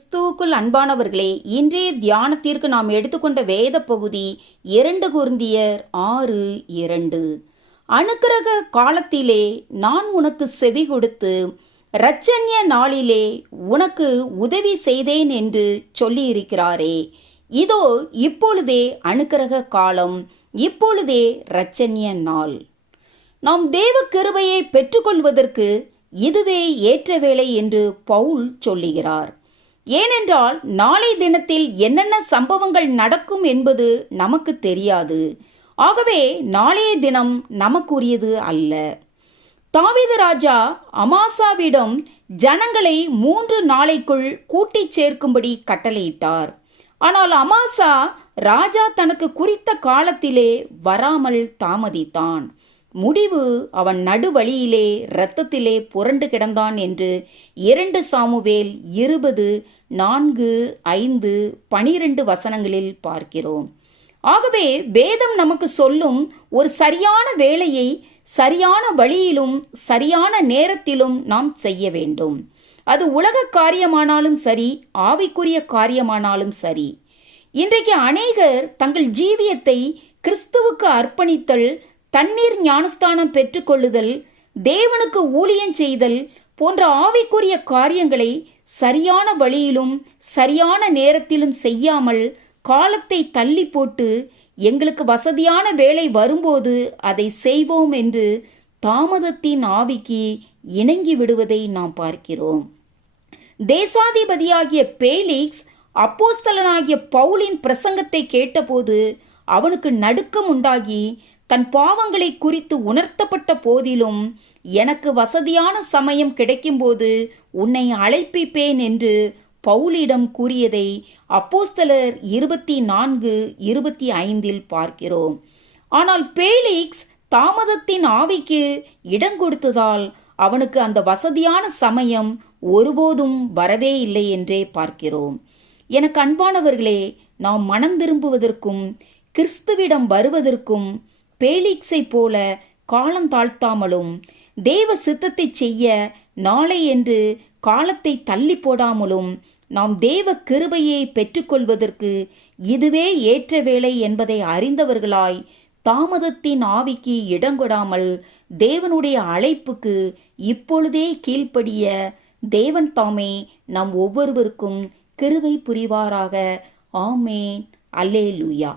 கிறிஸ்துவுக்குள் அன்பானவர்களே, இன்றைய தியானத்திற்கு நாம் எடுத்துக்கொண்ட வேத பகுதி 2 கொரிந்தியர் 6:2. அனுக்கிரக காலத்திலே நான் உனக்கு செவி கொடுத்து இரட்சண்ய நாளிலே உனக்கு உதவி செய்தேன் என்று சொல்லியிருக்கிறாரே. இதோ இப்பொழுதே அனுக்கிரக காலம், இப்பொழுதே இரட்சண்ய நாள். நாம் தேவ கிருபையை பெற்றுக்கொள்வதற்கு இதுவே ஏற்ற வேளை என்று பவுல் சொல்லுகிறார். ஏனென்றால் நாளை தினத்தில் என்னென்ன சம்பவங்கள் நடக்கும் என்பது நமக்கு தெரியாது. ஆகவே நாளைய தினம் நமக்குரியது அல்ல. தாவீது ராஜா அமாசாவிடம் ஜனங்களை 3 நாளைக்குள் கூட்டிச் சேர்க்கும்படி கட்டளையிட்டார். ஆனால் அமாசா ராஜா தனக்கு குறித்த காலத்திலே வராமல் தாமதித்தான். முடிவு அவன் நடுவழியிலே இரத்தத்திலே புரண்டு கிடந்தான் என்று 2 சாமுவேல் 20:4-5-12 வசனங்களில் பார்க்கிறோம். ஆகவே வேதம் நமக்கு சொல்லும் ஒரு சரியான வேலையை சரியான வழியிலும் சரியான நேரத்திலும் நாம் செய்ய வேண்டும். அது உலக காரியமானாலும் சரி, ஆவிக்குரிய காரியமானாலும் சரி. இன்றைக்கு அநேகர் தங்கள் ஜீவியத்தை கிறிஸ்துவுக்கு அர்ப்பணித்தல், தண்ணீர் ஞானஸ்தானம் பெற்றுக்கொள்ளுதல், தேவனுக்கு ஊழியம் செய்தல் போன்ற ஆவிக்குரிய காரியங்களை சரியான வழியிலும் சரியான நேரத்திலும் செய்யாமல் காலத்தை தள்ளி போட்டு எங்களுக்கு வசதியான வேலை வரும்போது அதை செய்வோம் என்று தாமதத்தின் ஆவிக்கு இணங்கி விடுவதை நாம் பார்க்கிறோம். தேசாதிபதியாகிய பேலிக்ஸ் அப்போஸ்தலனாகிய பவுலின் பிரசங்கத்தை கேட்டபோது அவனுக்கு நடுக்கம் உண்டாகி தன் பாவங்களை குறித்து உணர்த்தப்பட்ட போதிலும், எனக்கு வசதியான சமயம் கிடைக்கும்போது உன்னை அழைப்பிப்பேன் என்று பவுலிடம் கூறியதை அப்போஸ்தலர் 24:25 பார்க்கிறோம். ஆனால் பேலிக்ஸ் தாமதத்தின் ஆவிக்கு இடம் கொடுத்ததால் அவனுக்கு அந்த வசதியான சமயம் ஒருபோதும் வரவே இல்லை என்றே பார்க்கிறோம். எனக்கு அன்பானவர்களே, நாம் மனம் திரும்புவதற்கும் கிறிஸ்துவிடம் வருவதற்கும் பேலிக்ஸை போல காலம் தாழ்த்தாமலும், தேவ சித்தத்தை செய்ய நாளை என்று காலத்தை தள்ளி போடாமலும், நாம் தேவ கிருபையை பெற்றுக்கொள்வதற்கு இதுவே ஏற்ற வேளை என்பதை அறிந்தவர்களாய் தாமதத்தின் ஆவிக்கு இடங்கொடாமல் தேவனுடைய அழைப்புக்கு இப்பொழுதே கீழ்ப்படிய தேவன் தாமே நம் ஒவ்வொருவருக்கும் கிருபை புரிவாராக. ஆமேன். அல்லேலூயா.